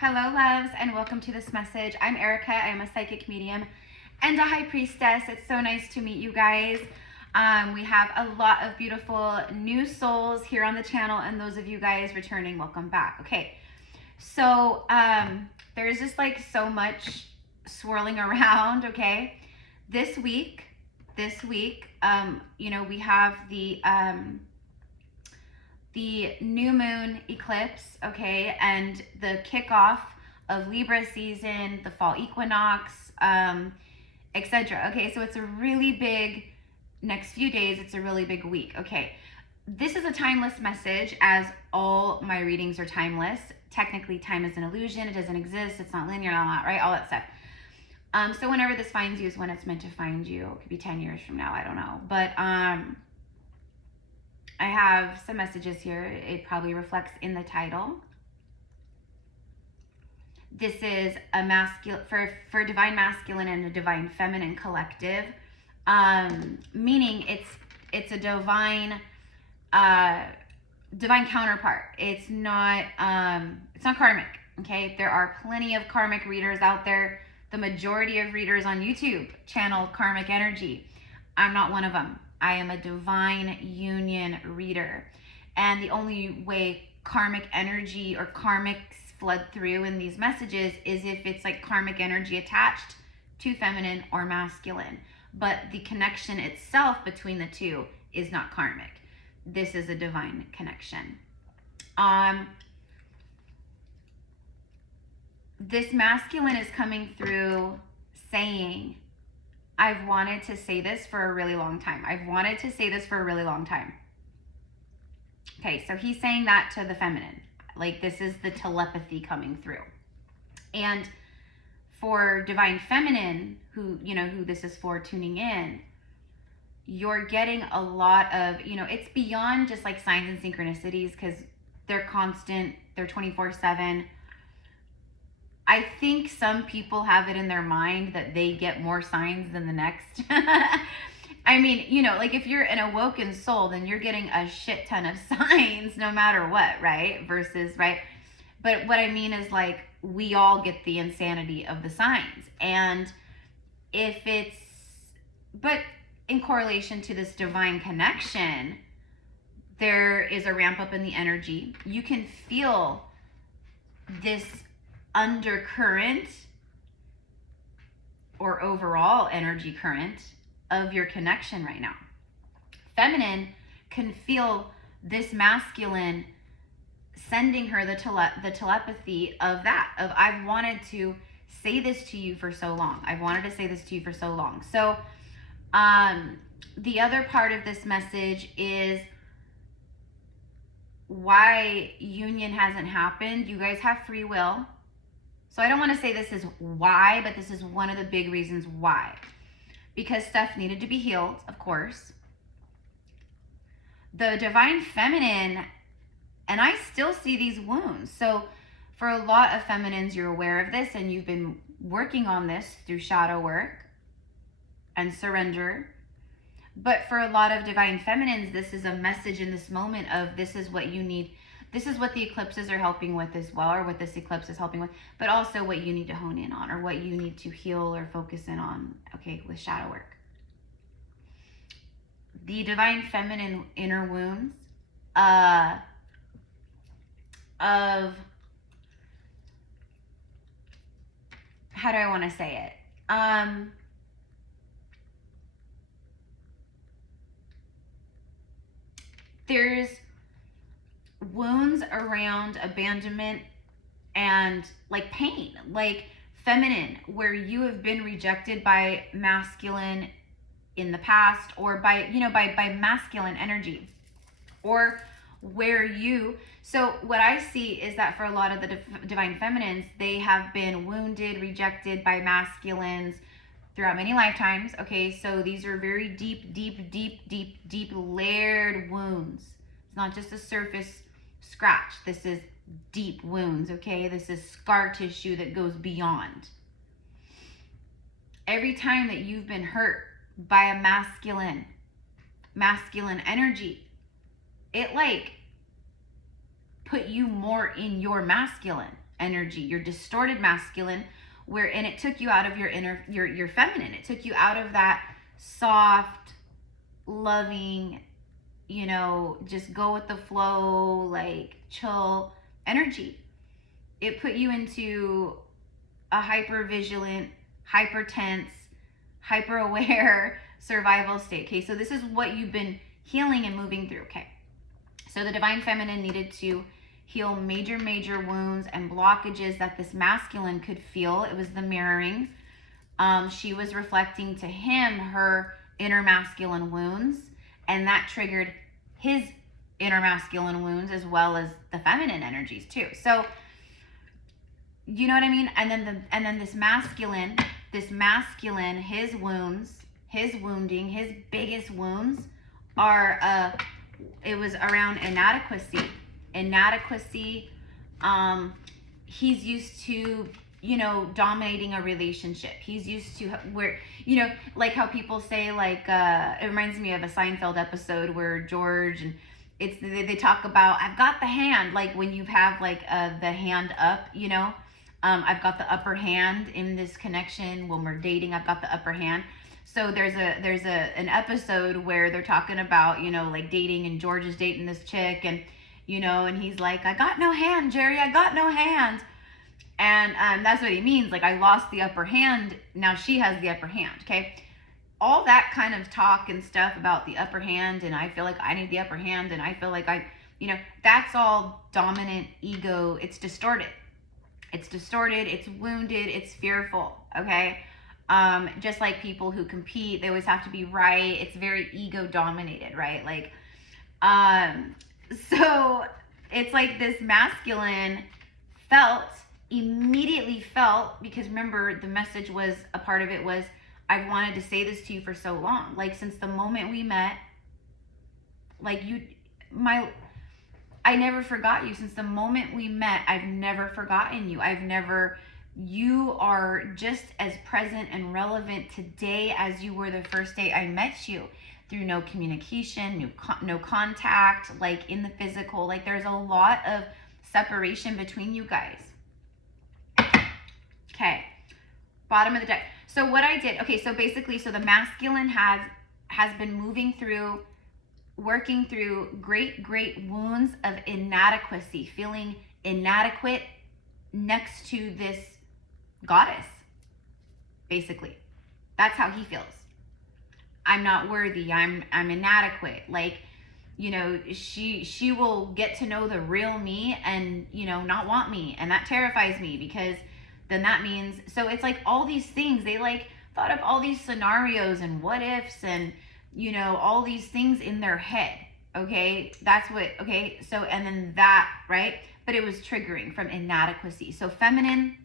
Hello, loves, and welcome to this message. I'm Erica. I am a psychic medium and a high priestess. It's so nice to meet you guys. We have a lot of beautiful new souls here on the channel, and those of you guys returning, welcome back. Okay, so there's just like so much swirling around. Okay, this week, you know, we have the new moon eclipse, okay, and the kickoff of Libra season, the fall equinox, etc. Okay, so it's a really big next few days. It's a really big week. Okay, this is a timeless message, as all my readings are timeless. Technically, time is an illusion. It doesn't exist. It's not linear, right? All that stuff. So whenever this finds you is when it's meant to find you. It could be 10 years from now. I don't know, but I have some messages here. It probably reflects in the title. This is a masculine for divine masculine and a divine feminine collective, meaning it's a divine counterpart. It's not karmic. Okay, there are plenty of karmic readers out there. The majority of readers on YouTube channel karmic energy. I'm not one of them. I am a divine union reader. And the only way karmic energy or karmics flood through in these messages is if it's like karmic energy attached to feminine or masculine. But the connection itself between the two is not karmic. This is a divine connection. This masculine is coming through saying, I've wanted to say this for a really long time. I've wanted to say this for a really long time. Okay, so he's saying that to the feminine. Like, this is the telepathy coming through. And for divine feminine, who this is for tuning in, you're getting a lot of, it's beyond just like signs and synchronicities, because they're constant, they're 24/7. I think some people have it in their mind that they get more signs than the next. I mean, like if you're an awoken soul, then you're getting a shit ton of signs no matter what, right? Right? But what I mean is, like, we all get the insanity of the signs. And but in correlation to this divine connection, there is a ramp up in the energy. You can feel this undercurrent or overall energy current of your connection right now. Feminine can feel this masculine sending her the telepathy of I've wanted to say this to you for so long. I've wanted to say this to you for so long. So the other part of this message is why union hasn't happened. You guys have free will. So I don't want to say this is why, but this is one of the big reasons why. Because stuff needed to be healed, of course. The divine feminine, and I still see these wounds. So for a lot of feminines, you're aware of this and you've been working on this through shadow work and surrender. But for a lot of divine feminines, this is a message in this moment of this is what you need. This is what the eclipses are helping with as well, or what this eclipse is helping with, but also what you need to hone in on, or what you need to heal or focus in on, okay, with shadow work. The divine feminine inner wounds of, how do I want to say it? There's wounds around abandonment and like pain, like feminine, where you have been rejected by masculine in the past, or by masculine energy, or where so what I see is that for a lot of the divine feminines, they have been wounded, rejected by masculines throughout many lifetimes. Okay, so these are very deep layered wounds. It's not just a surface scratch. This is deep wounds, okay? This is scar tissue that goes beyond. Every time that you've been hurt by a masculine energy, it like put you more in your masculine. energy, your distorted masculine, and it took you out of your inner, your feminine. It took you out of that soft, loving, you know, just go with the flow, like chill energy. It put you into a hyper vigilant, hyper tense, hyper aware survival state. Okay, so this is what you've been healing and moving through. Okay, so the divine feminine needed to heal major wounds and blockages that this masculine could feel. It was the mirroring. She was reflecting to him her inner masculine wounds, and that triggered his inner masculine wounds as well as the feminine energies too. So you know what I mean? And then this masculine, his wounds, his wounding, his biggest wounds are it was around inadequacy. He's used to, you know, dominating a relationship. He's used to where, you know, like how people say, like, it reminds me of a Seinfeld episode where George and they talk about, I've got the hand, like when you have like the hand up, you know, I've got the upper hand in this connection. When we're dating, I've got the upper hand. So there's an episode where they're talking about, you know, like dating, and George is dating this chick, and, you know, and he's like, I got no hand, Jerry, I got no hand. And that's what he means. Like, I lost the upper hand. Now she has the upper hand. Okay. All that kind of talk and stuff about the upper hand, and I feel like I need the upper hand, and I feel like you know, that's all dominant ego. It's distorted. It's wounded. It's fearful. Okay. Just like people who compete, they always have to be right. It's very ego dominated, right? Like, so it's like this masculine immediately felt, because remember, the message was, a part of it was, I've wanted to say this to you for so long. Like, since the moment we met, like I never forgot you. Since the moment we met, I've never forgotten you. You are just as present and relevant today as you were the first day I met you, through no communication, no contact, like in the physical. Like, there's a lot of separation between you guys. Okay, bottom of the deck. So what I did, okay, so basically, so the masculine has been moving through, working through great wounds of inadequacy, feeling inadequate next to this goddess, basically. That's how he feels. I'm not worthy, I'm inadequate. Like, you know, she will get to know the real me and, you know, not want me, and that terrifies me, because then that means, so it's like all these things, they like thought up all these scenarios and what ifs and, you know, all these things in their head. Okay, that's what, okay, so, and then that, right? But it was triggering from inadequacy. So feminine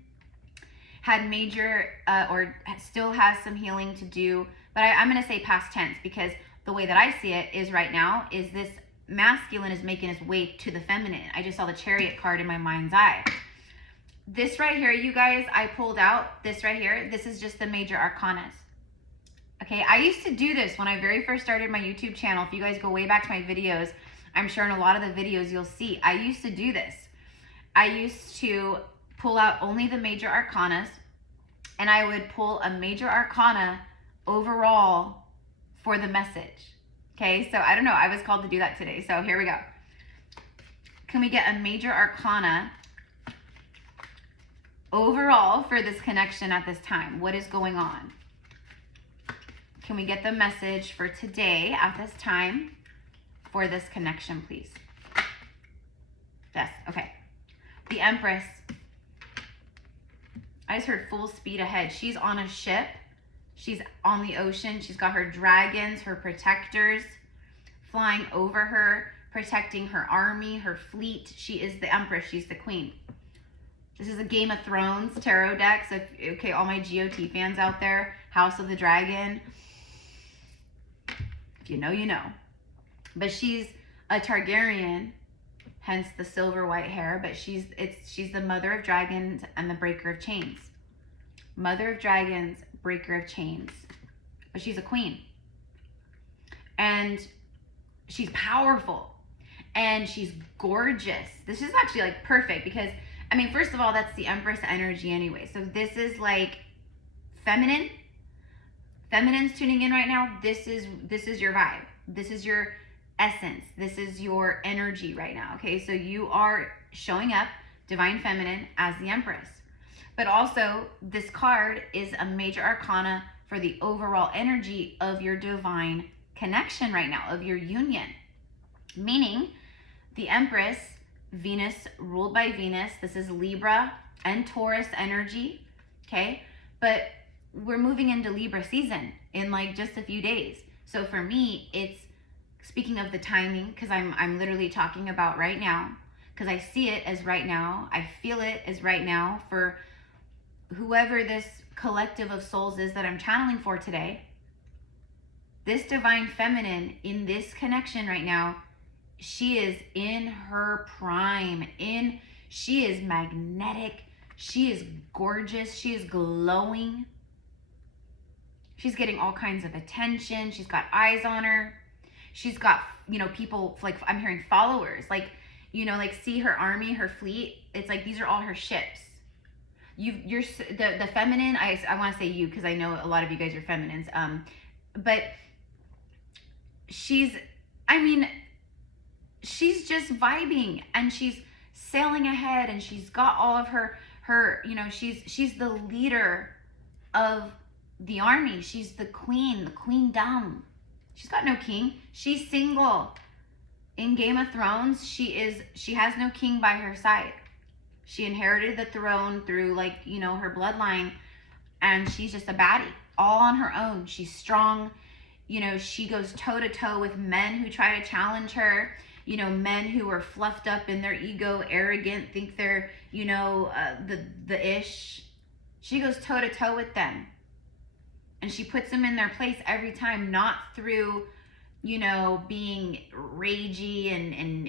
had major, or still has some healing to do, but I'm going to say past tense, because the way that I see it is right now is this masculine is making its way to the feminine. I just saw the Chariot card in my mind's eye. This right here, you guys, I pulled out this right here. This is just the major arcanas. Okay, I used to do this when I very first started my YouTube channel. If you guys go way back to my videos, I'm sure in a lot of the videos you'll see, I used to do this. I used to pull out only the major arcanas, and I would pull a major arcana overall for the message. Okay, so I don't know, I was called to do that today. So here we go. Can we get a major arcana overall for this connection at this time? What is going on? Can we get the message for today at this time for this connection, please? Yes, okay. The Empress. I just heard full speed ahead. She's on a ship. She's on the ocean. She's got her dragons, her protectors flying over her, protecting her army, her fleet. She is the Empress. She's the queen. This is a Game of Thrones tarot deck. So, okay, all my GOT fans out there, House of the Dragon. If you know, you know. But she's a Targaryen, hence the silver white hair. But she's the mother of dragons and the breaker of chains. Mother of dragons, breaker of chains. But she's a queen. And she's powerful. And she's gorgeous. This is actually like perfect, because I mean, first of all, that's the Empress energy anyway. So this is like feminine. Feminine's tuning in right now. This is your vibe. This is your essence. This is your energy right now. Okay, so you are showing up divine feminine as the Empress. But also, this card is a major arcana for the overall energy of your divine connection right now, of your union. Meaning, the Empress, Venus, ruled by Venus, this is Libra and Taurus energy, okay? But we're moving into Libra season in like just a few days. So for me, it's speaking of the timing, because I'm literally talking about right now, because I see it as right now, I feel it as right now for whoever this collective of souls is that I'm channeling for today. This divine feminine in this connection right now, she is in her prime. She is magnetic. She is gorgeous. She is glowing. She's getting all kinds of attention. She's got eyes on her. She's got, you know, people, like I'm hearing followers, like, you know, like see her army, her fleet. It's like, these are all her ships. You're the feminine, I want to say you, because I know a lot of you guys are feminines. But she's just vibing, and she's sailing ahead, and she's got all of her, you know, she's the leader of the army. She's the queendom. She's got no king. She's single. In Game of Thrones, she has no king by her side. She inherited the throne through, like, you know, her bloodline, and she's just a baddie, all on her own. She's strong. You know, she goes toe to toe with men who try to challenge her. You know, men who are fluffed up in their ego, arrogant, think they're, you know, the ish. She goes toe to toe with them. And she puts them in their place every time, not through, you know, being ragey and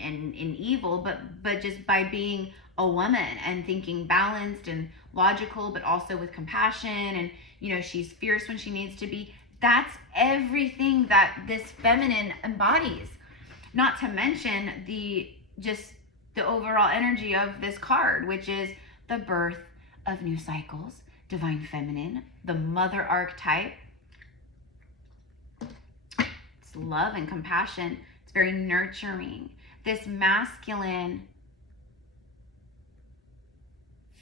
evil, but just by being a woman and thinking balanced and logical, but also with compassion. And, you know, she's fierce when she needs to be. That's everything that this feminine embodies. Not to mention the overall energy of this card, which is the birth of new cycles, divine feminine, the mother archetype. It's love and compassion. It's very nurturing. This masculine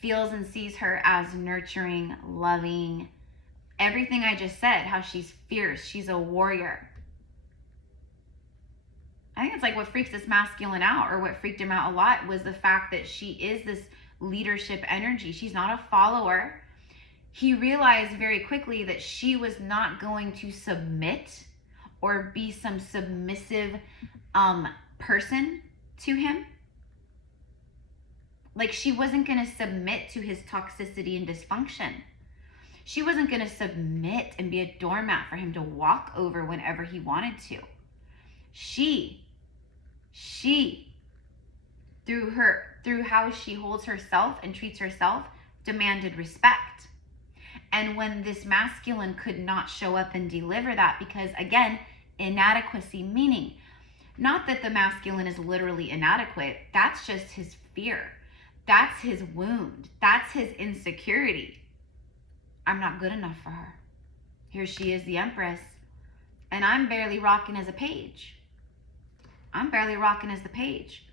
feels and sees her as nurturing, loving. Everything I just said, how she's fierce, she's a warrior. I think it's like what freaks this masculine out, or what freaked him out a lot, was the fact that she is this leadership energy. She's not a follower. He realized very quickly that she was not going to submit or be some submissive person to him. Like, she wasn't going to submit to his toxicity and dysfunction. She wasn't going to submit and be a doormat for him to walk over whenever he wanted to. She, through how she holds herself and treats herself, demanded respect. And when this masculine could not show up and deliver that, because again, inadequacy, meaning not that the masculine is literally inadequate, that's just his fear. That's his wound. That's his insecurity. I'm not good enough for her. Here she is, the Empress, and I'm barely rocking as a page. I'm barely rocking as the page.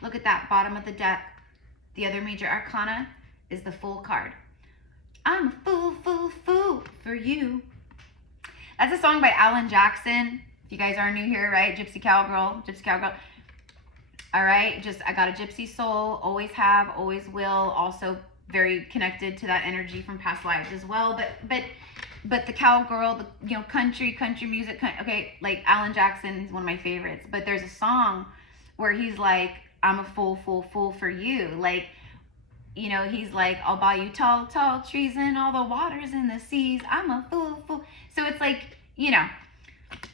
Look at that, bottom of the deck. The other major arcana is the Fool card. I'm a fool, fool, fool for you. That's a song by Alan Jackson. If you guys are new here, right? Gypsy Cowgirl. All right, I got a gypsy soul, always have, always will. Also very connected to that energy from past lives as well. But the cowgirl, the, you know, country music. Okay, like Alan Jackson is one of my favorites. But there's a song where he's like, I'm a fool, fool, fool for you. Like, you know, he's like, I'll buy you tall, tall trees and all the waters in the seas. I'm a fool, fool. So it's like, you know,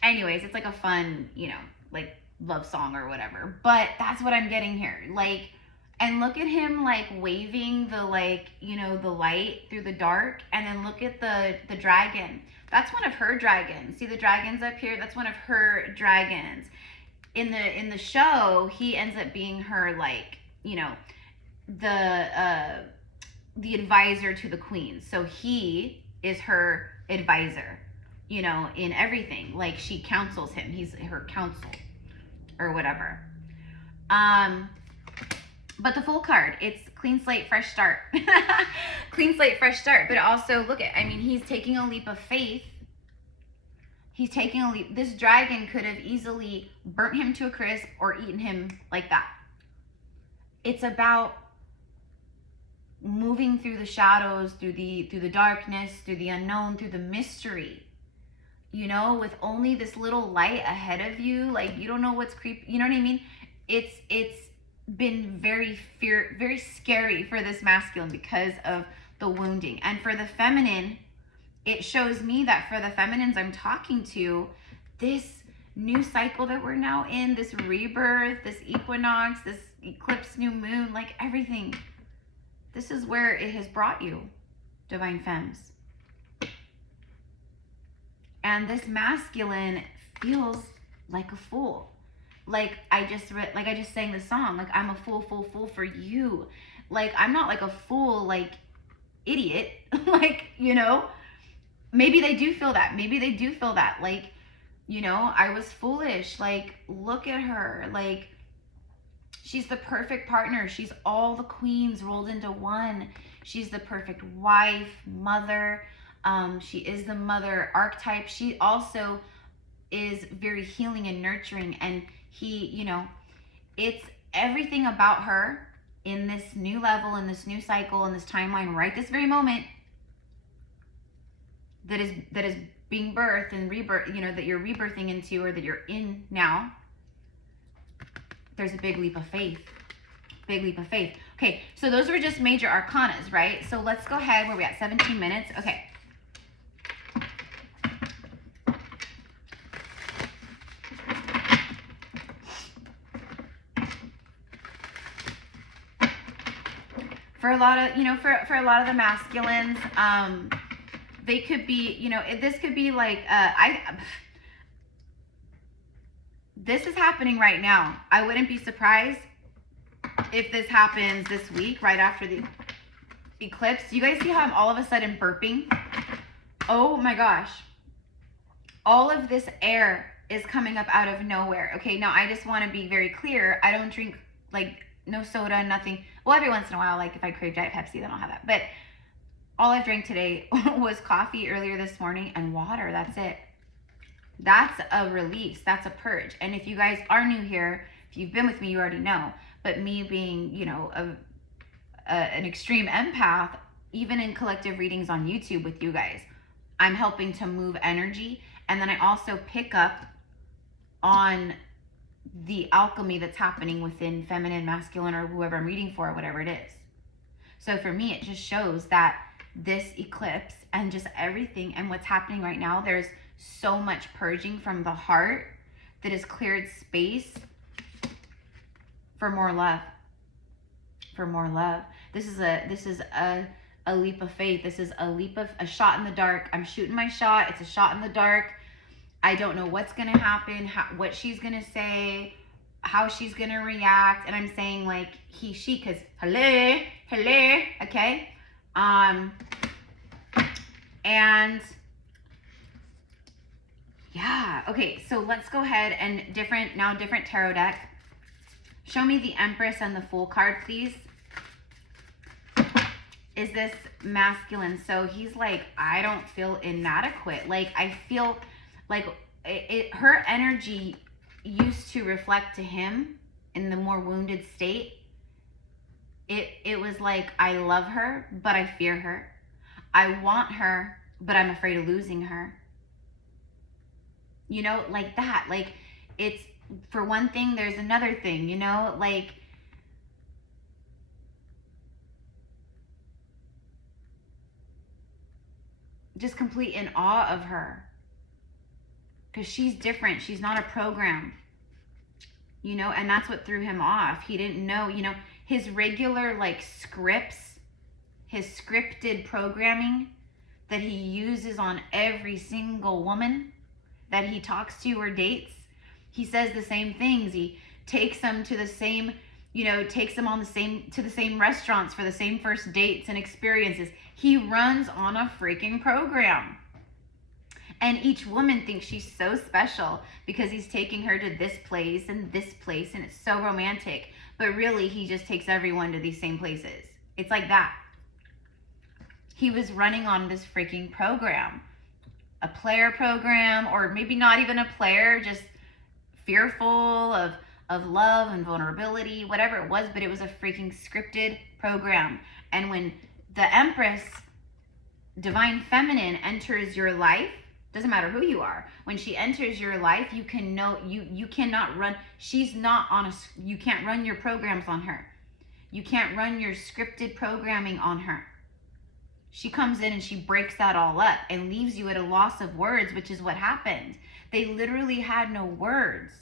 anyways, it's like a fun, you know, like love song or whatever. But that's what I'm getting here. Like, and look at him like waving the, like, you know, the light through the dark. And then look at the dragon. That's one of her dragons. See the dragons up here? That's one of her dragons. In the show, he ends up being her, like, you know, the advisor to the queen. So he is her advisor, you know, in everything. Like, she counsels him. He's her counsel or whatever. But the Fool card, it's clean slate, fresh start. Clean slate, fresh start. But also, look at, I mean, he's taking a leap of faith. He's taking a leap. This dragon could have easily burnt him to a crisp or eaten him like that. It's about moving through the shadows, through the darkness, through the unknown, through the mystery. You know, with only this little light ahead of you, like, you don't know what's creepy. You know what I mean? It's been very scary for this masculine because of the wounding. And for the feminine, it shows me that for the feminines I'm talking to, this new cycle that we're now in, this rebirth, this equinox, this eclipse, new moon, like everything, this is where it has brought you, divine femmes. And this masculine feels like a fool. Like I just sang the song, like, I'm a fool, fool, fool for you. Like, I'm not like a fool, like idiot. Like, you know, maybe they do feel that. Maybe they do feel that. Like, you know, I was foolish. Like, look at her. Like, she's the perfect partner. She's all the queens rolled into one. She's the perfect wife, mother. She is the mother archetype. She also is very healing and nurturing. And he, you know, it's everything about her in this new level, in this new cycle, in this timeline, right this very moment, that is being birthed and rebirth, you know, that you're rebirthing into, or that you're in now. There's a big leap of faith. Big leap of faith. Okay, so those were just major arcanas, right? So let's go ahead. Where are we at? 17 minutes. Okay. For a lot of, you know, for a lot of the masculines, they could be, you know, this could be like, this is happening right now. I wouldn't be surprised if this happens this week, right after the eclipse. You guys see how I'm all of a sudden burping? Oh my gosh. All of this air is coming up out of nowhere. Okay, now I just want to be very clear. I don't drink, like, no soda, nothing. Well, every once in a while, like if I crave Diet Pepsi, then I'll have that. But all I drank today was coffee earlier this morning and water. That's it. That's a release. That's a purge. And if you guys are new here, if you've been with me, you already know. But me being, you know, an extreme empath, even in collective readings on YouTube with you guys, I'm helping to move energy. And then I also pick up on the alchemy that's happening within feminine, masculine, or whoever I'm reading for, or whatever it is. So for me, it just shows that this eclipse and just everything and what's happening right now, there's so much purging from the heart that has cleared space for more love. For more love. This is a leap of faith. This is a shot in the dark. I'm shooting my shot. It's a shot in the dark. I don't know what's going to happen, what she's going to say, how she's going to react. And I'm saying like he, she, because hello, okay? And yeah, okay, so let's go ahead and different tarot deck. Show me the Empress and the Fool card, please. Is this masculine? So he's like, I don't feel inadequate. Like, I feel like her energy used to reflect to him in the more wounded state. It was like, I love her, but I fear her. I want her, but I'm afraid of losing her. You know, like that. Like, it's, for one thing, there's another thing, you know? Like, just complete in awe of her. Because she's different. She's not a program. You know, and that's what threw him off. He didn't know, you know, his regular, like, scripts, his scripted programming that he uses on every single woman that he talks to or dates. He says the same things. He takes them to the same, you know, takes them on to the same restaurants for the same first dates and experiences. He runs on a freaking program. And each woman thinks she's so special because he's taking her to this place, and it's so romantic. But really, he just takes everyone to these same places. It's like that. He was running on this freaking program. A player program, or maybe not even a player, just fearful of love and vulnerability, whatever it was, but it was a freaking scripted program. And when the Empress, Divine Feminine, enters your life, doesn't matter who you are, when she enters your life, you can know, you cannot run, she's not on you can't run your programs on her. You can't run your scripted programming on her. She comes in and she breaks that all up and leaves you at a loss of words, which is what happened. They literally had no words.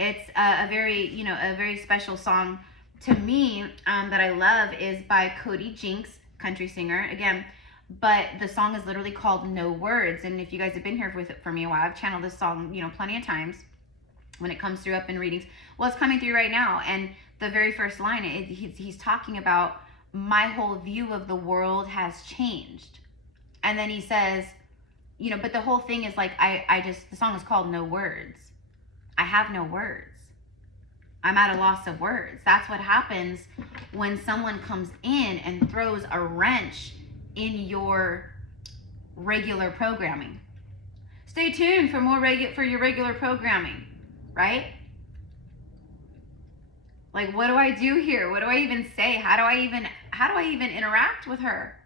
It's a very special song to me that I love is by Cody Jinks, country singer, again. But the song is literally called No Words. And if you guys have been here for me a while, I've channeled this song, you know, plenty of times when it comes through up in readings. Well, it's coming through right now. And the very first line, he's talking about, my whole view of the world has changed. And then he says, you know, but the whole thing is like, the song is called No Words. I have no words. I'm at a loss of words. That's what happens when someone comes in and throws a wrench in your regular programming. Stay tuned for more for your regular programming, right? Like, what do I do here? What do I even say? How do I even interact with her?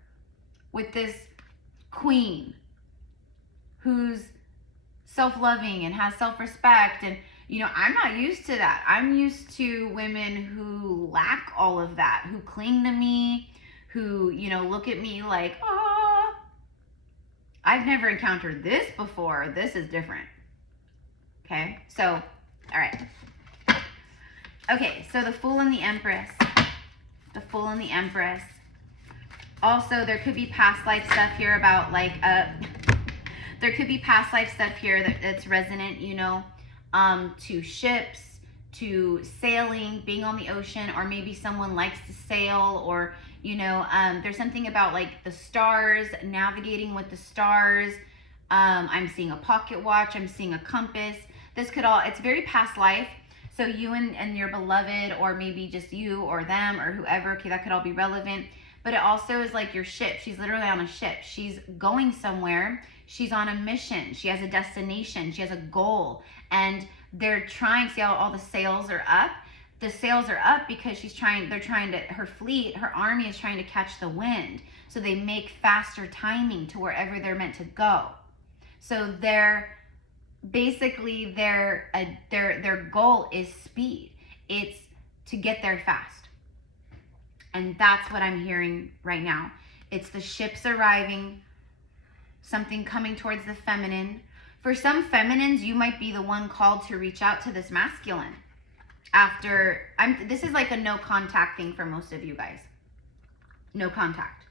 With this queen who's self-loving and has self-respect. And, you know, I'm not used to that. I'm used to women who lack all of that, who cling to me, who, you know, look at me like, oh, I've never encountered this before. This is different. Okay, so, all right. Okay, so the Fool and the Empress. The Fool and the Empress. Also, there could be past life stuff here about like, there could be past life stuff here that's resonant, you know, to ships, to sailing, being on the ocean, or maybe someone likes to sail, or, you know, there's something about like the stars, navigating with the stars. I'm seeing a pocket watch. I'm seeing a compass. This could all, it's very past life. So you and your beloved, or maybe just you or them or whoever, okay, that could all be relevant. But it also is like your ship. She's literally on a ship. She's going somewhere. She's on a mission. She has a destination. She has a goal. And they're trying, see how all the sails are up? The sails are up because her fleet, her army is trying to catch the wind. So they make faster timing to wherever they're meant to go. So basically their goal is speed. It's to get there fast. And that's what I'm hearing right now. It's the ships arriving, something coming towards the feminine. For some feminines, you might be the one called to reach out to this masculine. This is like a no contact thing for most of you guys. No contact.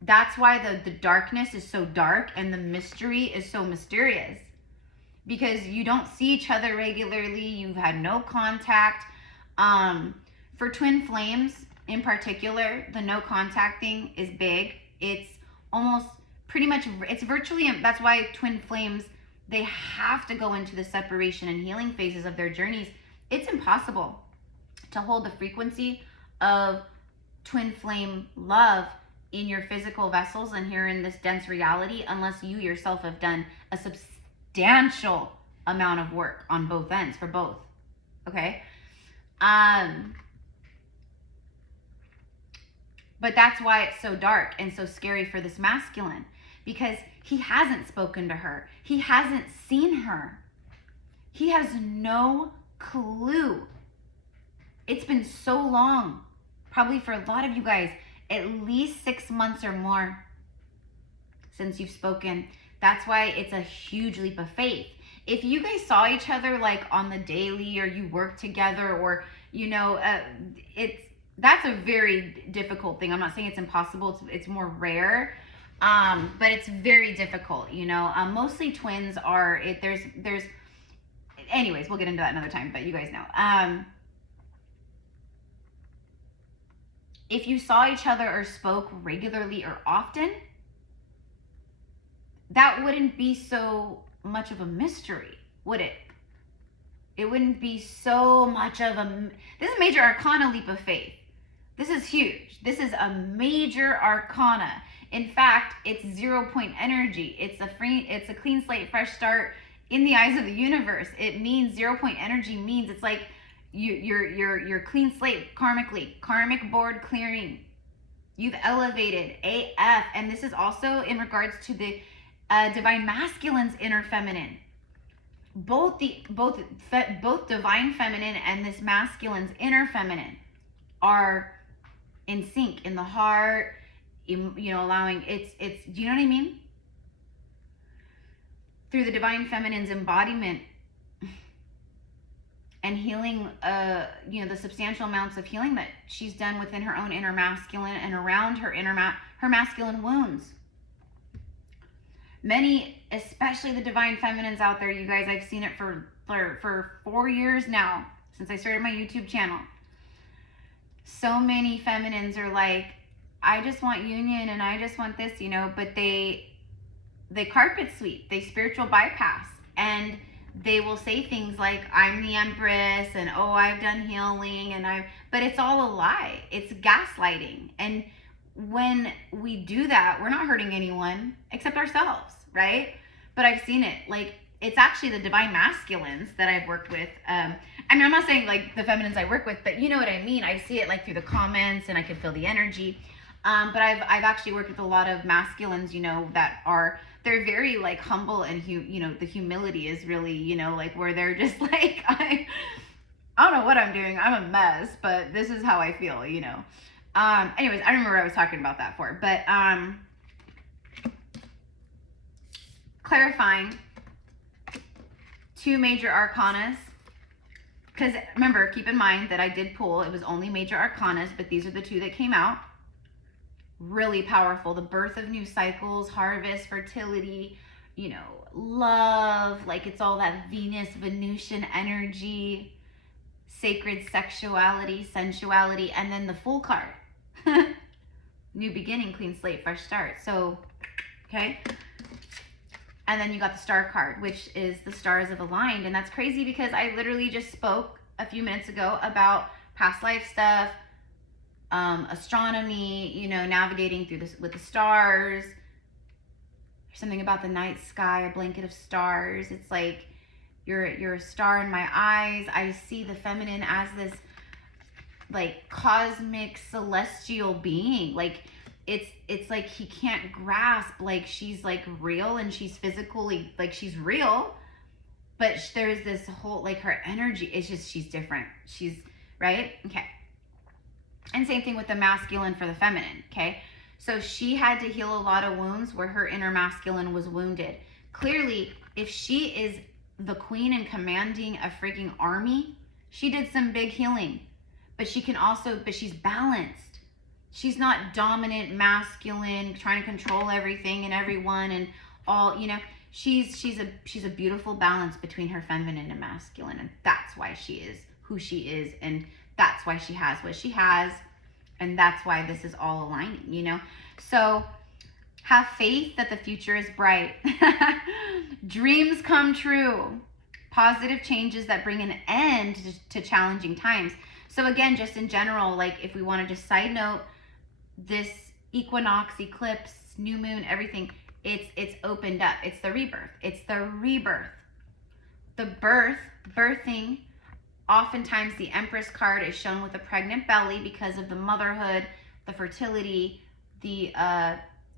That's why the darkness is so dark and the mystery is so mysterious. Because you don't see each other regularly. You've had no contact. For twin flames in particular, the no contact thing is big. It's almost pretty much, it's virtually, that's why twin flames, they have to go into the separation and healing phases of their journeys. It's impossible to hold the frequency of twin flame love in your physical vessels and here in this dense reality unless you yourself have done a substantial amount of work on both ends for both. Okay? But that's why it's so dark and so scary for this masculine, because he hasn't spoken to her. He hasn't seen her. He has no clue. It's been so long, probably for a lot of you guys, at least 6 months or more since you've spoken. That's why it's a huge leap of faith. If you guys saw each other like on the daily, or you work together, or, you know, that's a very difficult thing. I'm not saying it's impossible. It's more rare, but it's very difficult, you know. Mostly twins are, there's, anyways, we'll get into that another time, but you guys know. if you saw each other or spoke regularly or often, that wouldn't be so much of a mystery, would it? It wouldn't be so much of a, this is major arcana leap of faith. This is huge. This is a major arcana. In fact, it's 0 point energy. It's a clean slate, fresh start in the eyes of the universe. It means 0 point energy means it's like you're clean slate karmically, karmic board clearing. You've elevated AF, and this is also in regards to the divine masculine's inner feminine. Both divine feminine and this masculine's inner feminine are in sync in the heart, you know, allowing it's do you know what I mean? Through the divine feminine's embodiment and healing, you know, the substantial amounts of healing that she's done within her own inner masculine and around her her masculine wounds. Many, especially the divine feminines out there, you guys, I've seen it for 4 years now, since I started my YouTube channel. So many feminines are like, I just want union and I just want this, you know, but they carpet sweep, they spiritual bypass, and they will say things like, I'm the Empress, and oh, I've done healing, and but it's all a lie. It's gaslighting. And when we do that, we're not hurting anyone except ourselves, right? But I've seen it. Like, it's actually the divine masculines that I've worked with. I mean, I'm not saying like the feminines I work with, but you know what I mean. I see it like through the comments, and I can feel the energy. But I've actually worked with a lot of masculines, you know, that are, they're very like humble, and you know, the humility is really, you know, like where they're just like, I don't know what I'm doing. I'm a mess, but this is how I feel, you know. Anyways, I don't remember what I was talking about that for, but clarifying 2 major arcanas, because remember, keep in mind that I did pull, it was only major arcanas, but these are the 2 that came out. Really powerful. The birth of new cycles, harvest, fertility, you know, love, like it's all that Venus, Venusian energy, sacred sexuality, sensuality, and then the Fool card. New beginning, clean slate, fresh start. So, okay. And then you got the Star card, which is the stars have aligned. And that's crazy because I literally just spoke a few minutes ago about past life stuff, astronomy, you know, navigating through this with the stars. There's something about the night sky, a blanket of stars. It's like you're a star in my eyes. I see the feminine as this like cosmic celestial being. Like it's like he can't grasp, like she's like real and she's physically, like she's real, but there's this whole, like her energy is just, she's different. She's right. Okay. And same thing with the masculine for the feminine, okay? So she had to heal a lot of wounds where her inner masculine was wounded. Clearly, if she is the queen and commanding a freaking army, she did some big healing. But she can also, but she's balanced. She's not dominant, masculine, trying to control everything and everyone and all, you know. She's a beautiful balance between her feminine and masculine, and that's why she is who she is, and that's why she has what she has, and that's why this is all aligning, you know? So have faith that the future is bright. Dreams come true. Positive changes that bring an end to challenging times. So again, just in general, like if we want to just side note, this equinox, eclipse, new moon, everything, it's opened up. It's the rebirth. It's the rebirth. The birthing. Oftentimes the Empress card is shown with a pregnant belly because of the motherhood, the fertility, the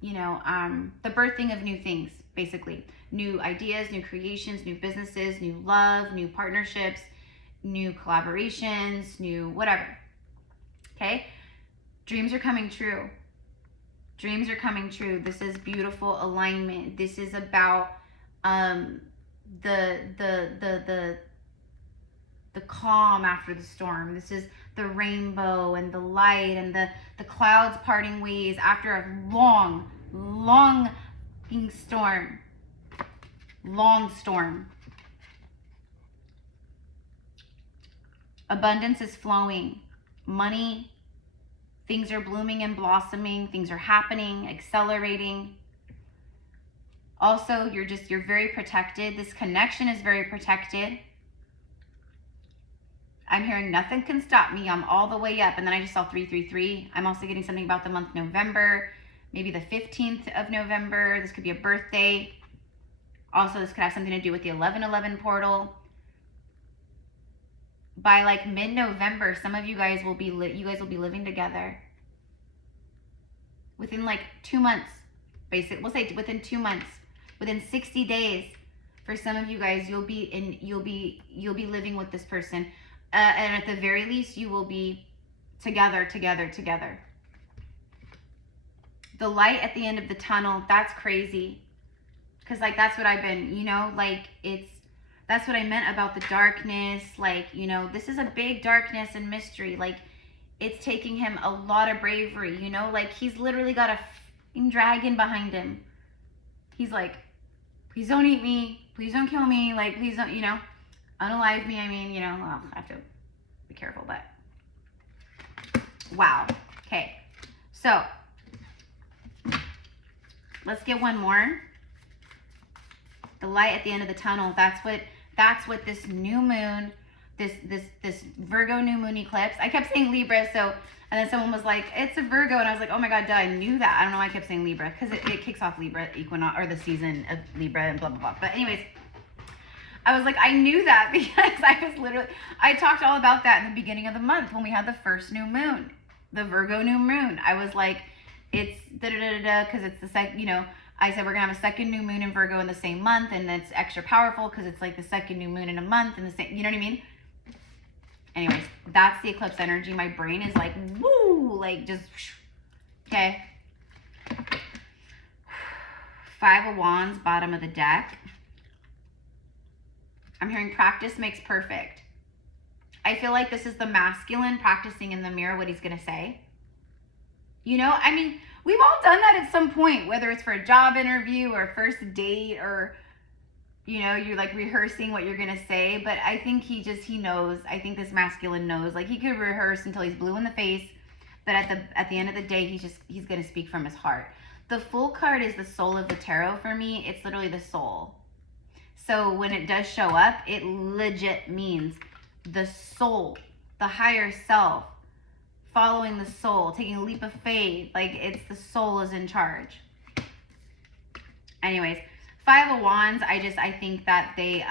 the birthing of new things, basically. New ideas, new creations, new businesses, new love, new partnerships, new collaborations, new whatever. Okay? Dreams are coming true. Dreams are coming true. This is beautiful alignment. This is about the calm after the storm. This is the rainbow and the light and the clouds parting ways after a long storm. Long storm. Abundance is flowing. Money, Things are blooming and blossoming. Things are happening, accelerating. Also, you're very protected. This connection is very protected. I'm hearing nothing can stop me. I'm all the way up. And then I just saw 333. I'm also getting something about the month November, maybe the 15th of November. This could be a birthday. Also, this could have something to do with the 1111 portal. By like mid-November, some of you guys will be living together. Within like 2 months, basically, we'll say within 2 months, within 60 days, for some of you guys, you'll be living with this person, and at the very least, you will be together. The light at the end of the tunnel, that's crazy, because like that's what I've been, you know, like that's what I meant about the darkness. Like, you know, this is a big darkness and mystery. Like, it's taking him a lot of bravery, you know? Like, he's literally got a f***ing dragon behind him. He's like, please don't eat me. Please don't kill me. Like, please don't, you know, unalive me. I mean, you know, well, I have to be careful, but wow. Okay, so let's get one more. The light at the end of the tunnel, that's what this new moon, this Virgo new moon eclipse. I kept saying Libra, so, and then someone was like, it's a Virgo, and I was like, oh my God, duh, I knew that. I don't know why I kept saying Libra, because it kicks off Libra equinox, or the season of Libra, and blah, blah, blah. But anyways, I was like, I knew that, because I talked all about that in the beginning of the month when we had the first new moon, the Virgo new moon. I was like, it's da-da-da-da-da, because it's the second, you know, I said we're gonna have a second new moon in Virgo in the same month, and that's extra powerful because it's like the second new moon in a month in the same, you know what I mean? Anyways, that's the eclipse energy. My brain is like, woo, like just, okay. 5 of Wands, bottom of the deck. I'm hearing practice makes perfect. I feel like this is the masculine practicing in the mirror what he's gonna say. You know, I mean, we've all done that at some point, whether it's for a job interview or a first date, or, you know, you're like rehearsing what you're going to say. But I think he knows. I think this masculine knows. Like, he could rehearse until he's blue in the face. But at the end of the day, he's going to speak from his heart. The Fool card is the soul of the tarot for me. It's literally the soul. So when it does show up, it legit means the soul, the higher self, following the soul, taking a leap of faith. Like, it's the soul is in charge. Anyways, 5 of Wands, I think that they,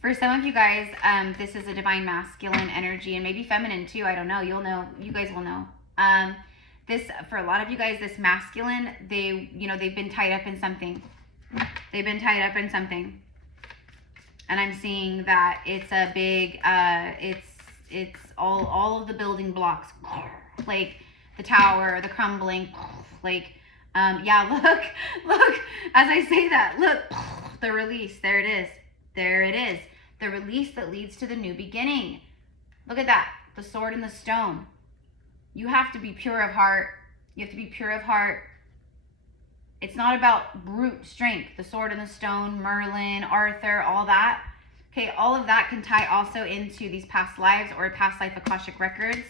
for some of you guys, this is a divine masculine energy, and maybe feminine too. I don't know. You'll know. You guys will know. This, for a lot of you guys, this masculine, they've been tied up in something. They've been tied up in something. And I'm seeing that it's a big, it's all of the building blocks, like the tower, the crumbling, like, yeah, look, as I say that, look, the release, there it is, the release that leads to the new beginning. Look at that, the sword and the stone. You have to be pure of heart. You have to be pure of heart. It's not about brute strength. The sword and the stone, Merlin, Arthur, all that. Okay, all of that can tie also into these past lives or past life Akashic records.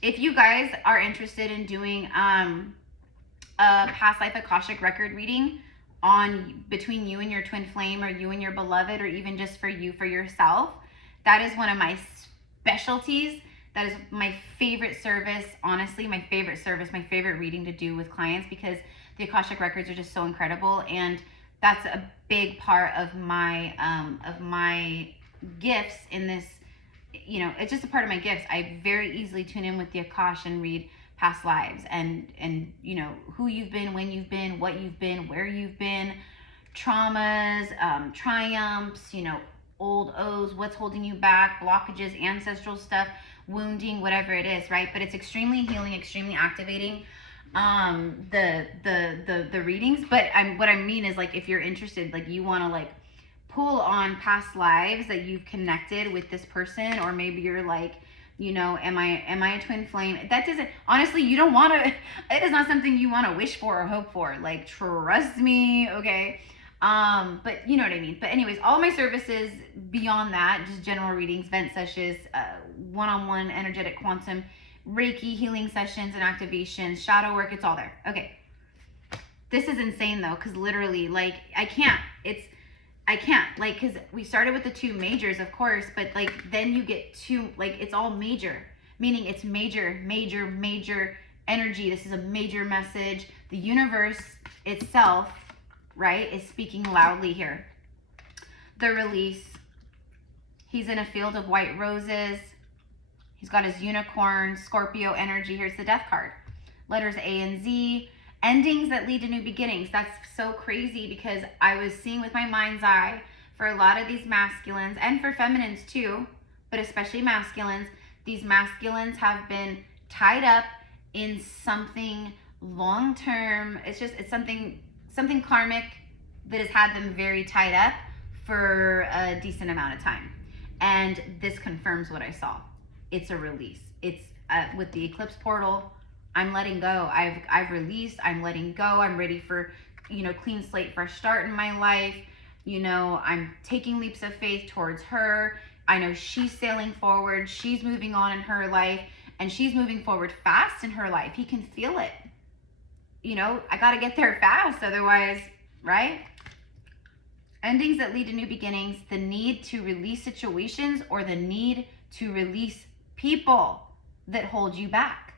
If you guys are interested in doing a past life Akashic record reading on between you and your twin flame, or you and your beloved, or even just for you, for yourself, that is one of my specialties. That is my favorite service, honestly, my favorite service, my favorite reading to do with clients, because the Akashic records are just so incredible, and that's a big part of my gifts in this. You know, it's just a part of my gifts. I very easily tune in with the Akash and read past lives, and you know, who you've been, when you've been, what you've been, where you've been, traumas, triumphs, you know, old O's, what's holding you back, blockages, ancestral stuff, wounding, whatever it is, right? But it's extremely healing, extremely activating. The readings, but what I mean is, like, if you're interested, like, you want to like pull on past lives that you've connected with this person, or maybe you're like, you know, am I a twin flame? That doesn't, honestly, you don't want to, it is not something you want to wish for or hope for. Like, trust me, okay? But you know what I mean. But anyways, all my services beyond that, just general readings, vent sessions, one-on-one energetic quantum, Reiki healing sessions and activations, shadow work, it's all there. Okay. This is insane though, because literally, like, I can't, like, because we started with the 2 majors, of course, but like, then you get 2, like, it's all major, meaning it's major energy. This is a major message. The universe itself, right, is speaking loudly here. The release. He's in a field of white roses. He's got his unicorn, Scorpio energy. Here's the death card. Letters A and Z. Endings that lead to new beginnings. That's so crazy because I was seeing with my mind's eye for a lot of these masculines and for feminines too, but especially masculines. These masculines have been tied up in something long-term. It's something karmic that has had them very tied up for a decent amount of time. And this confirms what I saw. It's a release. It's with the eclipse portal, I'm letting go. I've released, I'm letting go. I'm ready for, you know, clean slate, fresh start in my life. You know, I'm taking leaps of faith towards her. I know she's sailing forward. She's moving on in her life and she's moving forward fast in her life. He can feel it. You know, I got to get there fast. Otherwise, right? Endings that lead to new beginnings, the need to release situations or the need to release people that hold you back.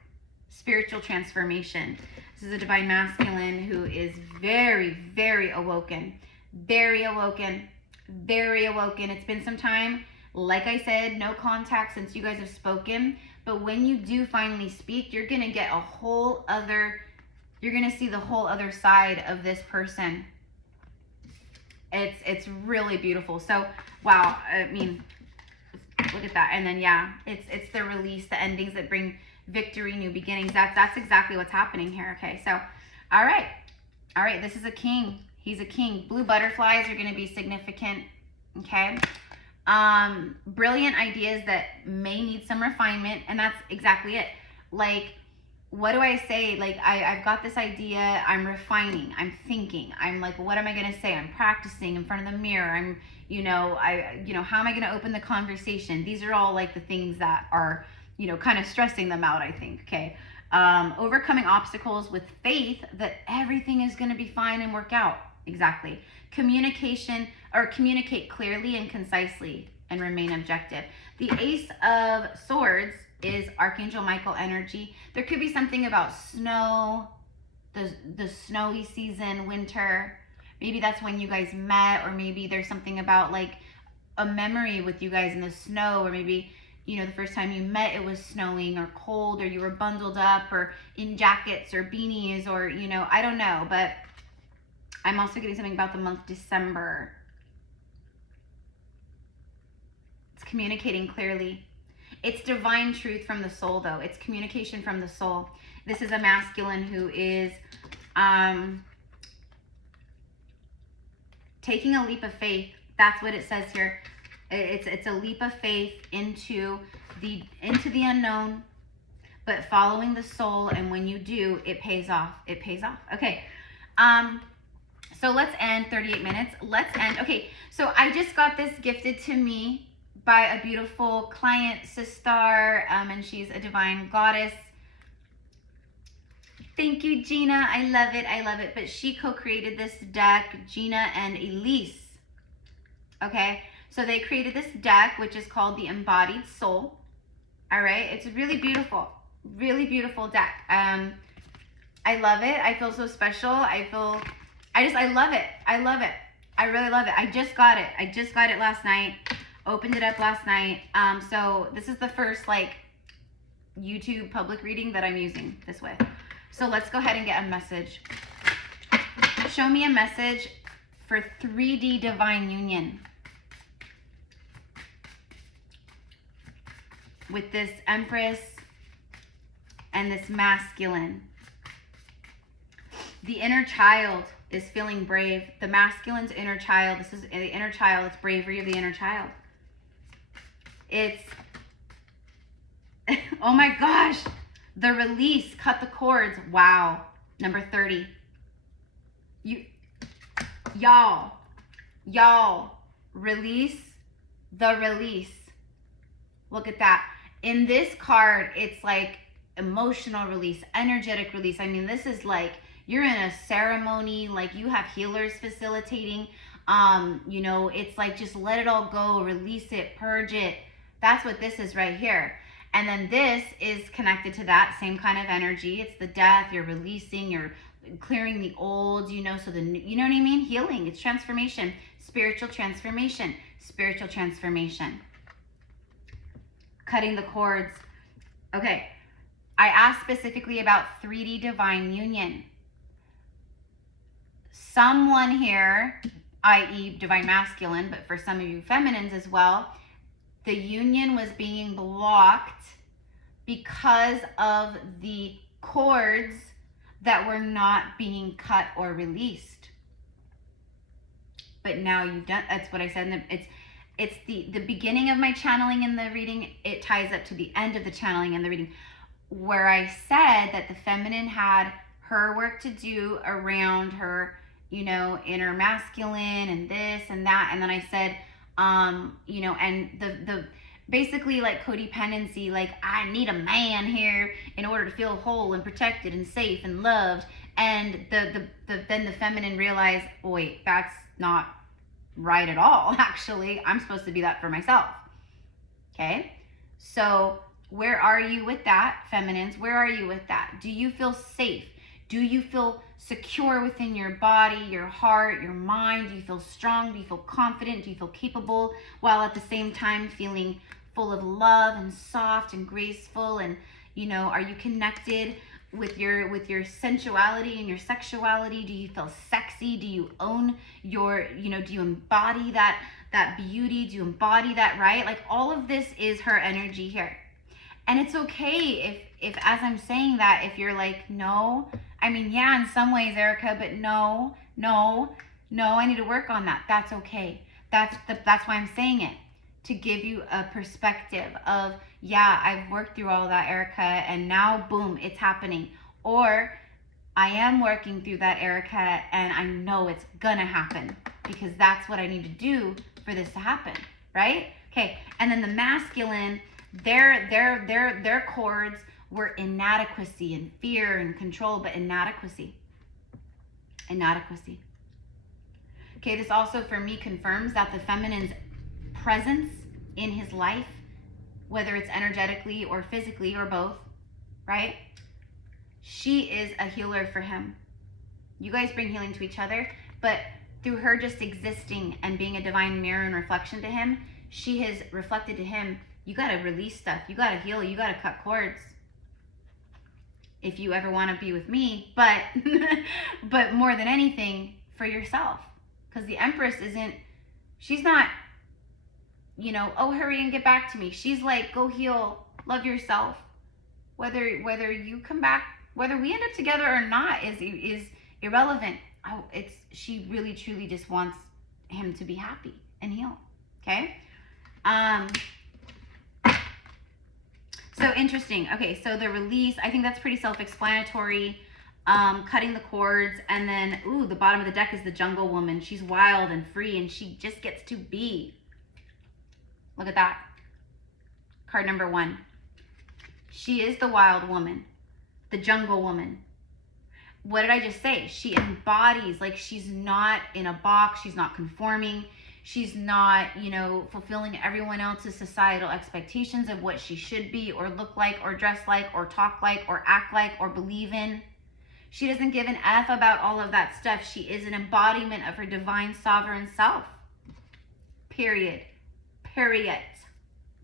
Spiritual transformation. This is a divine masculine who is very, very awoken. Very awoken. Very awoken. It's been some time. Like I said, no contact since you guys have spoken. But when you do finally speak, you're going to get a whole other, you're going to see the whole other side of this person. It's really beautiful. So, wow. I mean, look at that. And then, yeah, it's the release, the endings that bring victory, new beginnings. That's exactly what's happening here. Okay, so all right, this is a king. He's a king. Blue butterflies are going to be significant. Okay, brilliant ideas that may need some refinement, and that's exactly it. Like, what do I say? Like, I've got this idea, I'm refining, I'm thinking, I'm like, what am I going to say? I'm practicing in front of the mirror. I'm, how am I going to open the conversation? These are all like the things that are, kind of stressing them out, I think. Okay. Overcoming obstacles with faith that everything is going to be fine and work out. Exactly. Communication, or communicate clearly and concisely and remain objective. The Ace of Swords is Archangel Michael energy. There could be something about snow, the snowy season, winter. Maybe that's when you guys met, or maybe there's something about like a memory with you guys in the snow, or maybe, the first time you met it was snowing or cold, or you were bundled up or in jackets or beanies, or, I don't know. But I'm also getting something about the month December. It's communicating clearly. It's divine truth from the soul, though. It's communication from the soul. This is a masculine who is taking a leap of faith. That's what it says here. It's a leap of faith into the unknown, but following the soul. And when you do, it pays off. It pays off. Okay. So let's end 38 minutes. Let's end. Okay. So I just got this gifted to me by a beautiful client, sister, and she's a divine goddess. Thank you, Gina. I love it. I love it. But she co-created this deck, Gina and Elise. Okay. So they created this deck, which is called the Embodied Soul. All right. It's really beautiful deck. I love it. I feel so special. I love it. I love it. I really love it. I just got it. I just got it last night. Opened it up last night. So this is the first like YouTube public reading that I'm using this with. So let's go ahead and get a message. Show me a message for 3D divine union with this Empress and this masculine. The inner child is feeling brave. The masculine's inner child. This is the inner child. It's bravery of the inner child. It's, oh my gosh, the release, cut the cords. Wow. Number 30. Y'all, release the release. Look at that. In this card, it's like emotional release, energetic release. I mean, this is like you're in a ceremony, like you have healers facilitating. You know, it's like just let it all go, release it, purge it. That's what this is right here. And then this is connected to that same kind of energy. It's the death. You're releasing, you're clearing the old, you know, so the new, you know what I mean? Healing, it's transformation, spiritual transformation, spiritual transformation. Cutting the cords. Okay, I asked specifically about 3D divine union. Someone here, i.e. divine masculine, but for some of you feminines as well, the union was being blocked because of the cords that were not being cut or released. But now you've done, that's what I said. It's the beginning of my channeling in the reading. It ties up to the end of the channeling in the reading, where I said that the feminine had her work to do around her, you know, inner masculine and this and that. And then I said, you know, and the basically like codependency, like I need a man here in order to feel whole and protected and safe and loved. And then the feminine realized, oh, wait, that's not right at all. Actually, I'm supposed to be that for myself. Okay, so where are you with that, feminines? Where are you with that? Do you feel safe? Do you feel secure within your body, your heart, your mind? Do you feel strong? Do you feel confident? Do you feel capable, while at the same time feeling full of love and soft and graceful? And, you know, are you connected with your sensuality and your sexuality? Do you feel sexy? Do you own your, you know, do you embody that beauty? Do you embody that, right? Like all of this is her energy here. And it's okay if as I'm saying that, if you're like, no, I mean, yeah, in some ways, Erica, but no, I need to work on that. That's okay. That's why I'm saying it, to give you a perspective of, yeah, I've worked through all that, Erica, and now, boom, it's happening. Or I am working through that, Erica, and I know it's gonna happen because that's what I need to do for this to happen, right? Okay, and then the masculine, their cords were inadequacy and fear and control, but inadequacy. Okay, this also for me confirms that the feminine's presence in his life, whether it's energetically or physically or both, right? She is a healer for him. You guys bring healing to each other, but through her just existing and being a divine mirror and reflection to him, she has reflected to him, you got to release stuff, you got to heal, you got to cut cords if you ever want to be with me, but but more than anything for yourself, because the Empress she's not, you know, oh, hurry and get back to me. She's like, go heal, love yourself. Whether you come back, whether we end up together or not is irrelevant. She really truly just wants him to be happy and heal. Okay. So interesting. Okay, so the release, I think that's pretty self-explanatory. Cutting the cords, and then, ooh, the bottom of the deck is the jungle woman. She's wild and free, and she just gets to be. Look at that. Card number 1. She is the wild woman, the jungle woman. What did I just say? She embodies, like she's not in a box. She's not conforming. She's not, you know, fulfilling everyone else's societal expectations of what she should be or look like or dress like or talk like or act like or believe in. She doesn't give an F about all of that stuff. She is an embodiment of her divine sovereign self. Period.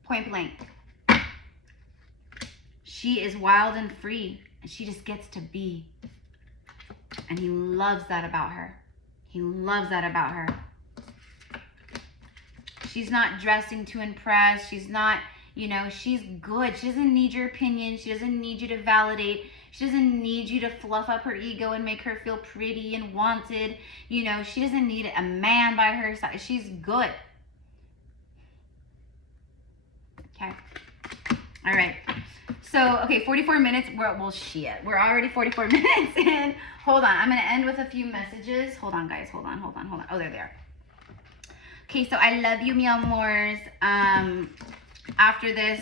Point blank. She is wild and free, and she just gets to be. And he loves that about her. She's not dressing to impress. She's not, you know, she's good. She doesn't need your opinion. She doesn't need you to validate. She doesn't need you to fluff up her ego and make her feel pretty and wanted. You know, she doesn't need a man by her side. She's good. Okay. All right. So, okay, 44 minutes. Well, shit. We're already 44 minutes in. Hold on. I'm going to end with a few messages. Hold on, guys. Hold on. Oh, there they are. Okay, so I love you, mi amors. After this,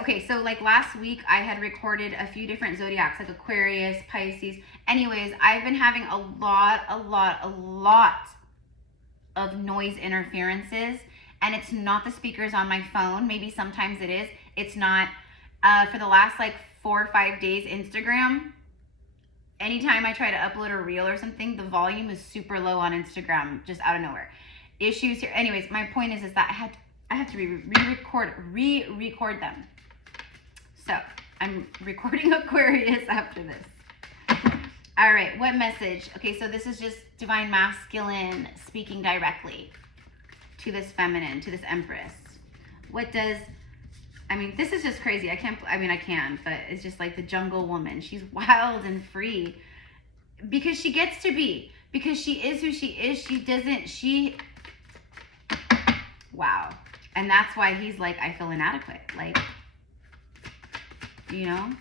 okay, so like last week, I had recorded a few different zodiacs, like Aquarius, Pisces. Anyways, I've been having a lot of noise interferences. And it's not the speakers on my phone. Maybe sometimes it is. It's not. For the last like 4 or 5 days, Instagram, anytime I try to upload a reel or something, the volume is super low on Instagram, just out of nowhere. Issues here. Anyways, my point is that I have to re-record them. So I'm recording Aquarius after this. All right, what message? Okay, so this is just divine masculine speaking directly to this feminine, to this Empress. What does, I mean, this is just crazy. I can, but it's just like the jungle woman. She's wild and free because she gets to be, because she is who she is. Wow. And that's why he's like, I feel inadequate. Like, you know?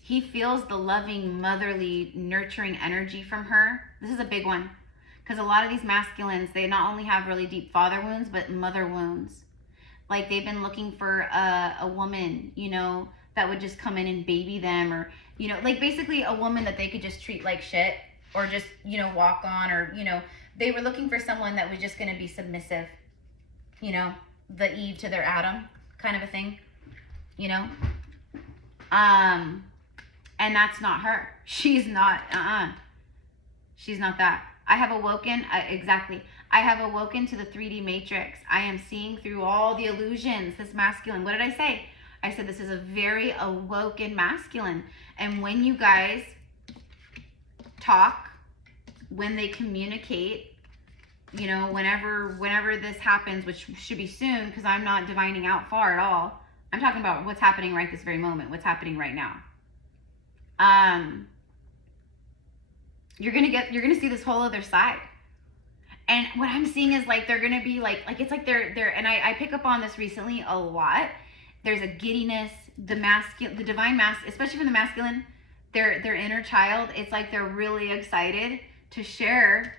He feels the loving, motherly, nurturing energy from her. This is a big one. Because a lot of these masculines, they not only have really deep father wounds, but mother wounds. Like they've been looking for a woman, you know, that would just come in and baby them, or, you know, like basically a woman that they could just treat like shit, or just, you know, walk on, or, you know, they were looking for someone that was just going to be submissive, you know, the Eve to their Adam kind of a thing, you know? And that's not her. She's not, she's not that. I have awoken, exactly. I have awoken to the 3D matrix. I am seeing through all the illusions, this masculine. What did I say? I said this is a very awoken masculine. And when you guys talk, when they communicate, you know, whenever this happens, which should be soon, because I'm not divining out far at all. I'm talking about what's happening right this very moment, what's happening right now. You're gonna see this whole other side. And what I'm seeing is like they're gonna be like it's like they're and I pick up on this recently a lot. There's a giddiness, the divine especially from the masculine, their inner child, it's like they're really excited to share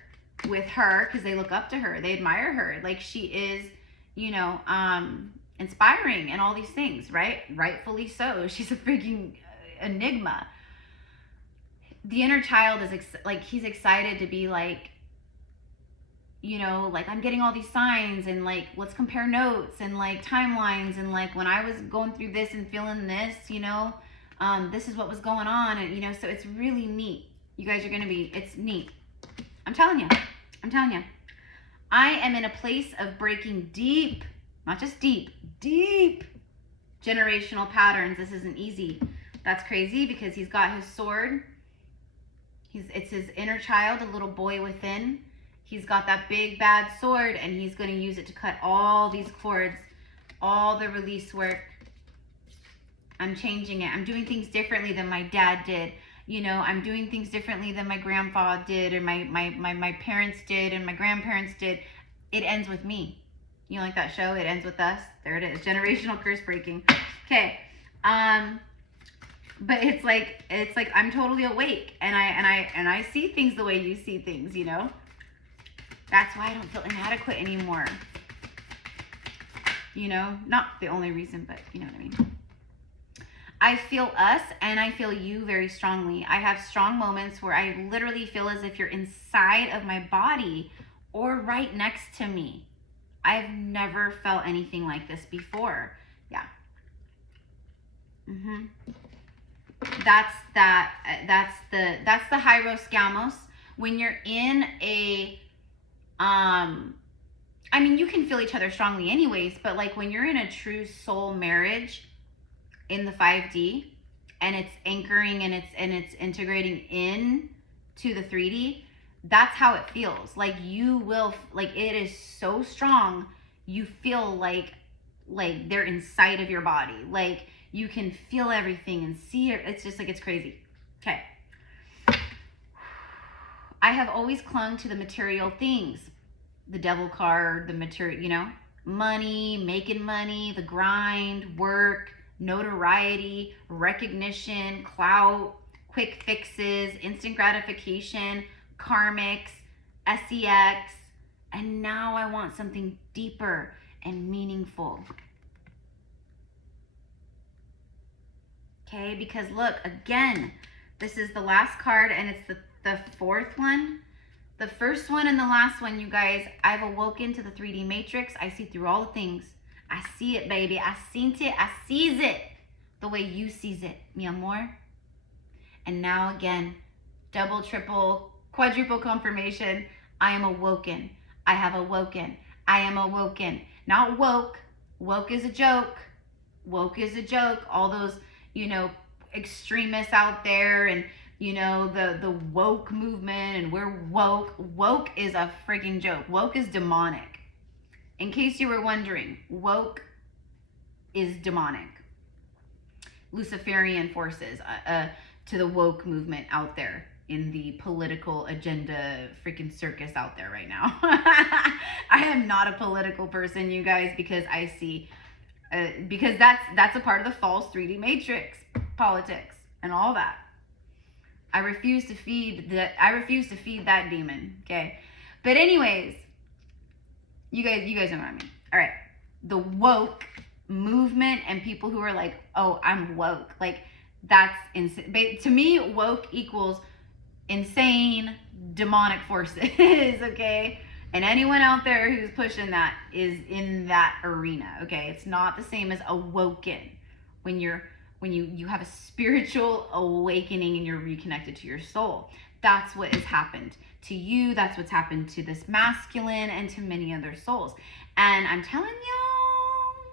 with her because they look up to her, they admire her, like she is, you know, inspiring and all these things, right? Rightfully so. She's a freaking enigma. The inner child is like he's excited to be like, you know, like I'm getting all these signs and like let's compare notes and like timelines, and like when I was going through this and feeling this, you know, this is what was going on, and you know, so it's really neat. You guys are gonna be, it's neat. I'm telling you. I am in a place of breaking deep, not just deep generational patterns. This isn't easy. That's crazy because he's got his sword. It's his inner child, a little boy within. He's got that big bad sword, and he's going to use it to cut all these cords, all the release work. I'm changing it. I'm doing things differently than my dad did. You know, I'm doing things differently than my grandpa did, and my parents did, and my grandparents did. It ends with me. You know, like that show, It Ends With Us? There it is. Generational curse breaking. Okay. But it's like I'm totally awake, and I see things the way you see things, you know? That's why I don't feel inadequate anymore. You know, not the only reason, but you know what I mean. I feel us and I feel you very strongly. I have strong moments where I literally feel as if you're inside of my body or right next to me. I've never felt anything like this before. Yeah. That's the Hieros when you're in a I mean, you can feel each other strongly anyways, but like when you're in a true soul marriage in the 5D, and it's anchoring and it's integrating in to the 3D, that's how it feels. Like you will, like it is so strong, you feel like they're inside of your body. Like you can feel everything and see it. It's just like, it's crazy. Okay. I have always clung to the material things. The devil card, the material, you know, money, making money, the grind, work, notoriety, recognition, clout, quick fixes, instant gratification, karmics, SEX, and now I want something deeper and meaningful. Okay, because look, again, this is the last card and it's the fourth one. The first one and the last one, you guys, I've awoken to the 3D matrix. I see through all the things. I see it, baby. I seen it. I sees it the way you sees it, mi amor. And now again, double, triple, quadruple confirmation. I am awoken. I have awoken. I am awoken. Not woke. Woke is a joke. Woke is a joke. All those, you know, extremists out there and, you know, the woke movement and we're woke. Woke is a freaking joke. Woke is demonic. In case you were wondering, woke is demonic. Luciferian forces to the woke movement out there in the political agenda freaking circus out there right now. I am not a political person, you guys, because I see, because that's a part of the false 3D matrix, politics and all that. I refuse to feed that demon, okay? But anyways, you guys know what I mean. All right. The woke movement and people who are like, "Oh, I'm woke." Like that's insane. To me, woke equals insane demonic forces, okay? And anyone out there who's pushing that is in that arena, okay? It's not the same as awoken. When you have a spiritual awakening and you're reconnected to your soul. That's what has happened to you. That's what's happened to this masculine and to many other souls. And I'm telling you,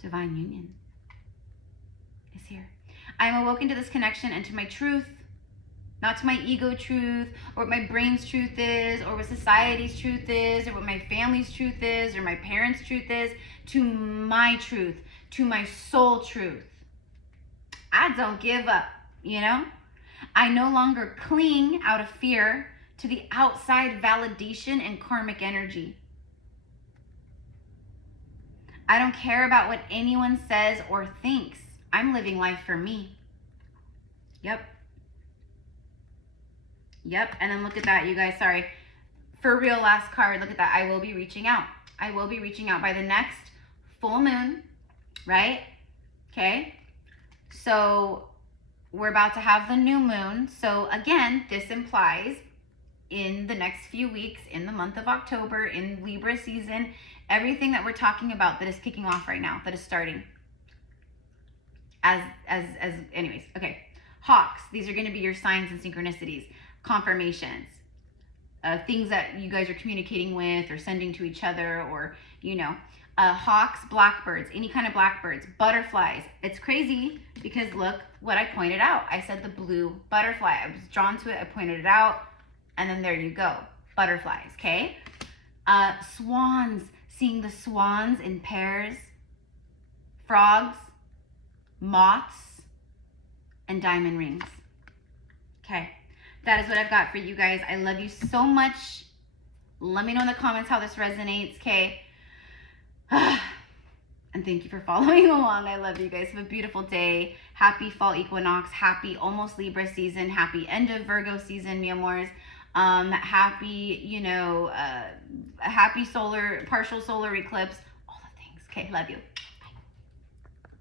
divine union is here. I am awoken to this connection and to my truth, not to my ego truth, or what my brain's truth is, or what society's truth is, or what my family's truth is, or my parents' truth is, to my truth, to my soul truth. I don't give up, you know? I no longer cling out of fear to the outside validation and karmic energy. I don't care about what anyone says or thinks. I'm living life for me. Yep. And then look at that, you guys. Sorry. For real, last card. Look at that. I will be reaching out. I will be reaching out by the next full moon, right? Okay. So we're about to have the new moon. So again, this implies in the next few weeks, in the month of October, in Libra season, everything that we're talking about that is kicking off right now, that is starting. Anyways, okay. Hawks, these are going to be your signs and synchronicities, confirmations, things that you guys are communicating with or sending to each other, or, you know, hawks, blackbirds, any kind of blackbirds, butterflies. It's crazy because look what I pointed out. I said the blue butterfly. I was drawn to it. I pointed it out. And then there you go. Butterflies, okay? Swans, seeing the swans in pairs. Frogs, moths, and diamond rings. Okay, that is what I've got for you guys. I love you so much. Let me know in the comments how this resonates, okay? And thank you for following along. I love you guys. Have a beautiful day. Happy fall equinox. Happy almost Libra season. Happy end of Virgo season, mi amors. Happy, you know, happy partial solar eclipse. All the things. Okay, love you.